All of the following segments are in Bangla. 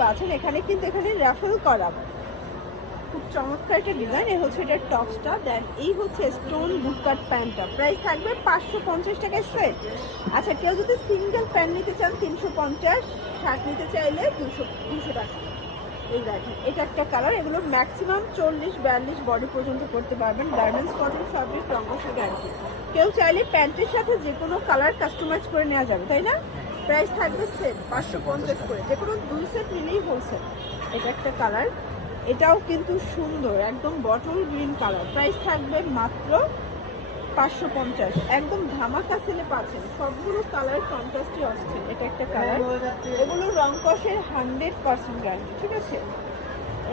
পাচ্ছেন। এখানে কিন্তু এখানে রাফেল করা, খুব চমৎকার একটা ডিজাইন। এই হচ্ছে এটার টপসটা, দেন এই হচ্ছে স্টোন বুটকাট প্যান্টটা। প্রাইস থাকবে 550 টাকায় সেট। আচ্ছা, কেউ যদি সিঙ্গেল প্যান্ট নিতে চান 350, শার্ট নিতে চাইলে 200 টাকা। এই দেখেন, এটা একটা কালার। এগুলো ম্যাক্সিমাম 40-42 বডি পর্যন্ত করতে পারবেন। গার্মেন্টস কটন ফ্যাব্রিক, রং কষের গ্যারান্টি। কেউ চাইলে প্যান্টের সাথে যে কোনো কালার কাস্টমাইজ করে নেওয়া যাবে, তাই না? প্রাইস থাকবে সেট 550 করে, যে কোনো 2 সেট নিলেই হোলসেল। এটা একটা কালার, এটাও কিন্তু সুন্দর, একদম বটল গ্রিন কালার। প্রাইস থাকবে মাত্র 550, একদম ধামাকা সেলে পাচ্ছেন। সবগুলো কালার কন্ট্রাস্টই আসছে। এটা একটা কালার, এগুলো রং কষের 100% গ্যারান্টি, ঠিক আছে?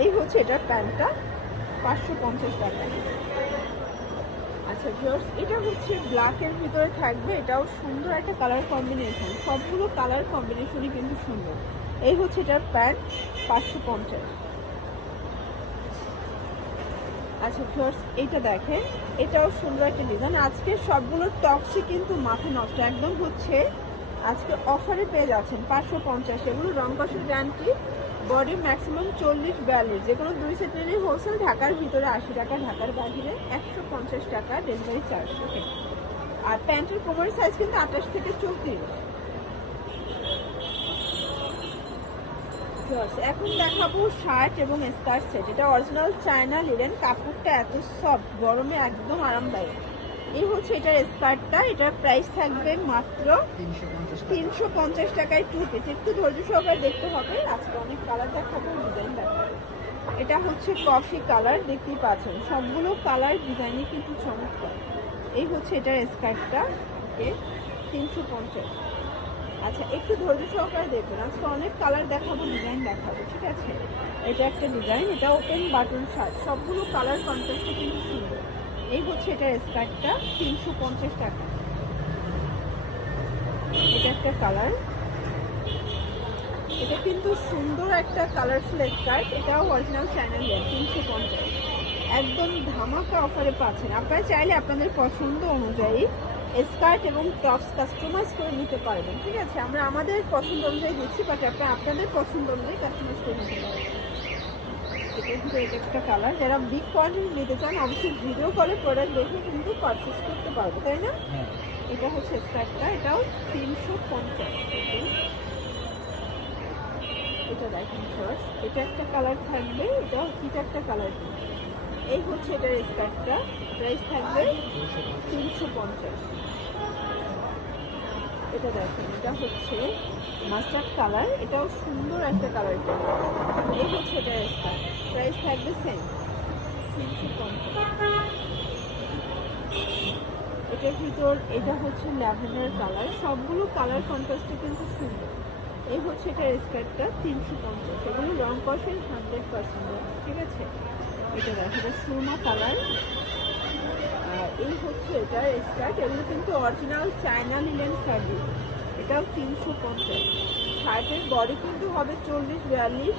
এই হচ্ছে এটার প্যান্টটা, 550 টাকা। আচ্ছা ভিউয়ার্স, এটা হচ্ছে ব্ল্যাকের ভিতরে থাকবে, এটাও সুন্দর একটা কালার কম্বিনেশন। সবগুলো কালার কম্বিনেশনই কিন্তু সুন্দর। এই হচ্ছে এটার প্যান্ট, 550। আচ্ছা ভিউয়ার্স, এটা দেখেন, এটাও সুন্দর একটা ডিজাইন। আজকে সবগুলো টপসই কিন্তু মাথা নষ্ট, একদম হচ্ছে আজকে অফারে পেয়ে যাচ্ছেন 550। এগুলো রং কষের গ্যারান্টি, বডি ম্যাক্সিমাম 40-42, যে কোনো 2 সেট নিলেই হোলসেল। ঢাকার ভিতরে 80 টাকা, ঢাকার বাইরে 150 টাকা ডেলিভারি চার্জ। ওকে, আর প্যান্টের কোমরের সাইজ কিন্তু 28 থেকে 34। এখন দেখাবো শার্ট এবং স্কার্ট সেট। এটা অরিজিনাল চায়না লিনেন, কাপড়টা এত সফট, গরমে একদম আরামদায়ক। এই হচ্ছে এটার স্কার্টটা, এটার প্রাইস থাকবে মাত্র 350 টাকায় 2 পিস। একটু ধৈর্য সহকারে দেখতে হবে, আজকে অনেক কালার দেখাবো, ডিজাইন দেখাবো। এটা হচ্ছে কফি কালার, দেখতেই পাচ্ছেন সবগুলো কালার ডিজাইনই কিন্তু চমৎকার। এই হচ্ছে এটার স্কার্টটা, 350। আচ্ছা, একটু ধৈর্য সহকারে দেখবেন, আজকে অনেক কালার দেখাবো, ডিজাইন দেখাবো, ঠিক আছে? এটা একটা ডিজাইন, এটা ওপেন বাটন শার্ট, সবগুলো কালার কন্ট্রাস্টে কিন্তু সুন্দর। এই হচ্ছে এটার স্কার্টটা, 350 টাকা। এটা একটা কালার, এটা কিন্তু সুন্দর একটা কালারফুল স্কার্ট, এটাও অরিজিনাল চ্যানেল, 350। একদম ধামাকা অফারে পাচ্ছেন। আপনারা চাইলে আপনাদের পছন্দ অনুযায়ী স্কার্ট এবং টপস কাস্টমাইজ করে নিতে পারবেন, ঠিক আছে? আমরা আমাদের পছন্দ অনুযায়ী দিচ্ছি, বাট আপনারা আপনাদের পছন্দ অনুযায়ী কাস্টমাইজ করে নিতে পারবেন। এটার ভিতরে এটা একটা কালার, যারা বিগ কোয়ান্টিটি নিতে চান অবশ্যই ভিডিও কলে প্রোডাক্ট দেখে কিন্তু পারচেস করতে পারবে, তাই না? এটা হচ্ছে স্কার্টটা, এটাও 350। এটা দেখেন ফার্স্ট, এটা একটা কালার থাকবে, এটাও এটা একটা কালার থাকবে। এই হচ্ছে এটার স্কার্টটা, প্রাইস থাকবে 350। এটা দেখেন, এটা হচ্ছে মাস্টার্ড কালার, এটাও সুন্দর একটা কালার। এই হচ্ছে এটার স্কার্ট, প্রাইস থাকবে সেম 350। এটার ভিতর এটা হচ্ছে ল্যাভেন্ডার কালার, সবগুলো কালার কন্ট্রাস্টে কিন্তু সুন্দর। এই হচ্ছে এটার স্কার্টটা, 350। এগুলো রং কষের 100%, ঠিক আছে? এটা দেখো, এটা সুরমা কালার। আর এই হচ্ছে এটার স্কার্ট, এগুলো কিন্তু অরিজিনাল চায়না লিনেন ফ্যাব্রিক, এটাও 350। শার্টের বডি কিন্তু হবে 40-42।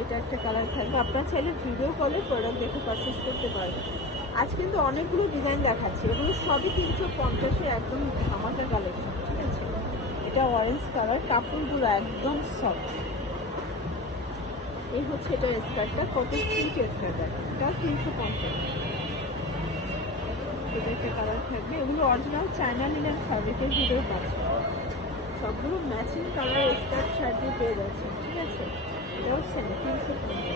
এটা একটা কালার থাকবে, আপনার চাইলে ভিডিও কলে প্রোডাক্ট দেখে পারচেস করতে পারবেন। আজ কিন্তু অনেকগুলো ডিজাইন দেখাচ্ছি, এগুলো সবই 350-এ, একদম ধামাকা কালেকশন, ঠিক আছে? এটা অরেঞ্জ কালার, কাপড়গুলো একদম সফট। এই হচ্ছে এটার স্কার্টটা, কত সুইট স্কার্ট, এটা 350। এটা একটা কালার থাকবে, এগুলো অরিজিনাল চায়না লিনেন ফ্যাব্রিকের ভিতরে পাচ্ছে, সবগুলো ম্যাচিং কালার স্কার্ট শার্ট দিয়ে পেয়ে যাচ্ছে, ঠিক আছে? এটাও সেম 350।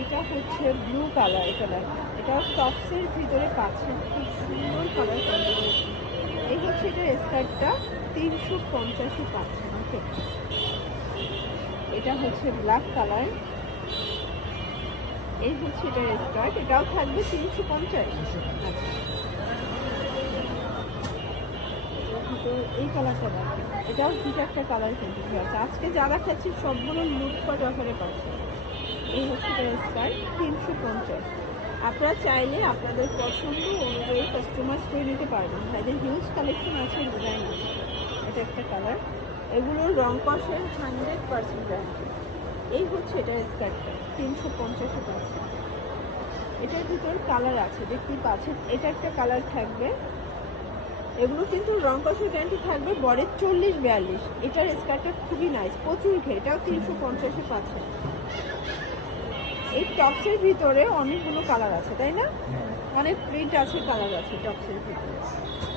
এটা হচ্ছে ব্লু কালার, এটা দেখেন, এটাও টপসের ভিতরে পাচ্ছেন, খুব সুন্দর কালার কম্বিনেশন। এই হচ্ছে এটার স্কার্টটা, 350-এ পাচ্ছেন, ওকে? এটা হচ্ছে ব্ল্যাক কালার, এই হচ্ছে এটার স্কার্ট, এটাও থাকবে 350। আচ্ছা, এই কালারটা দেখেন, এটাও দুটো একটা কালার কিন্তু আছে। আজকে যা দেখাচ্ছি সবগুলো লুটপাট অফারে পাচ্ছে। এই হচ্ছে এটার স্কার্ট, 350। আপনারা চাইলে আপনাদের পছন্দ অনুযায়ী কাস্টমাইজ করে নিতে পারবেন, তাদের হিউজ কালেকশন আছে, ডিজাইন আছে। এটা একটা কালার, এগুলোর রং কষের 100% গ্যারান্টি। এই হচ্ছে এটার স্কার্টটা, 350-এ পাচ্ছে। এটার ভিতর কালার আছে, দেখতেই পাচ্ছেন। এটা একটা কালার থাকবে, এগুলো কিন্তু রং কষের গ্যারান্টি থাকবে, বরের 40-42। এটার স্কার্টটা খুবই নাইস, প্রচুর ঘের, এটাও 350-এ পাচ্ছে। এই টপসের ভিতরে অনেকগুলো কালার আছে তাই না? অনেক প্রিন্ট আছে, কালার আছে টপসের ভিতরে।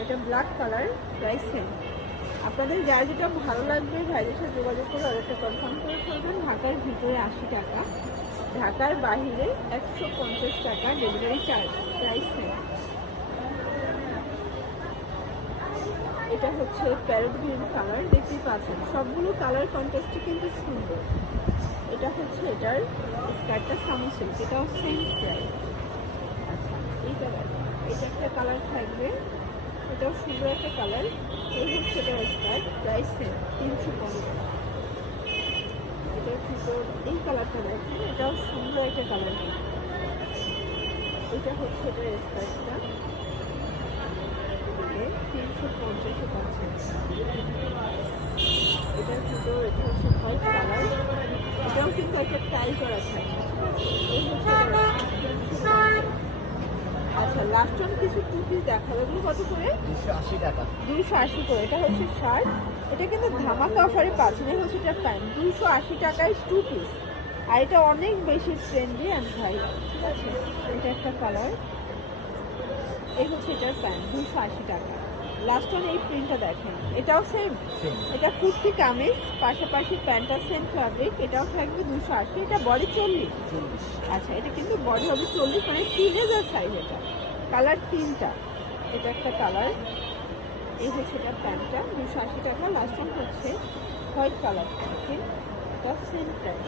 এটা ব্ল্যাক কালার, প্রাইস সেম। আপনাদের যার যেটা ভালো লাগবে ভাইদের সাথে যোগাযোগ করে অর্ডারটা কনফার্ম করে ফেলবেন। ঢাকার ভিতরে 80 টাকা, ঢাকার বাহিরে 150 টাকা ডেলিভারি চার্জ, প্রাইস সেম। এটা হচ্ছে প্যারট গ্রিন কালার, দেখতেই পাচ্ছেন সবগুলো কালার কন্ট্রাস্টে কিন্তু সুন্দর। এটা হচ্ছে এটার স্কার্টটা সামন সিল্ক, এটাও সেম প্রাইস। আচ্ছা এইটা দেখো, এটা একটা কালার থাকবে, এটাও সুন্দর একটা কালার। এই হচ্ছে এটার স্কার্ট, প্রাইস সেম 350। এটার ভিতর এই কালারটা দেখেন, এটাও সুন্দর একটা কালার। এটা হচ্ছে এটার স্কার্টটা, 350-এ পাচ্ছে। এটার ভিতর এটা হচ্ছে হোয়াইট কালার, এটাও কিন্তু একটা টাই করা থাকে। আচ্ছা লাস্ট ওয়ান কিছু টু পিস দেখাবো, এগুলো কত করে? 280 টাকা। 280 করে। এটা হচ্ছে শার্ট, এটা কিন্তু ধামাকা অফারে পাচ্ছেন। এই হচ্ছে এটা প্যান্ট, 280 টাকায় টু পিস। আর এটা অনেক বেশি ট্রেন্ডি অ্যান্ড ভাইরাল, ঠিক আছে? এটা একটা কালার, এই হচ্ছে এটার প্যান্ট, 280 টাকা। লাস্ট ওয়ান এই প্রিন্টটা দেখেন, এটাও সেম। এটা কুর্তি কামিজ, পাশাপাশি প্যান্টটা সেম ফ্যাব্রিক, এটাও থাকবে 280। এটা বডি 40। আচ্ছা এটা কিন্তু বডি হবে 40, মানে টিনেজার সাইজ। এটা কালার 3টা, এটা একটা কালার, এই হচ্ছে এটা প্যান্টটা, 280 টাকা। লাস্ট ওয়ান হচ্ছে হোয়াইট কালার, এটা সেম প্রাইস।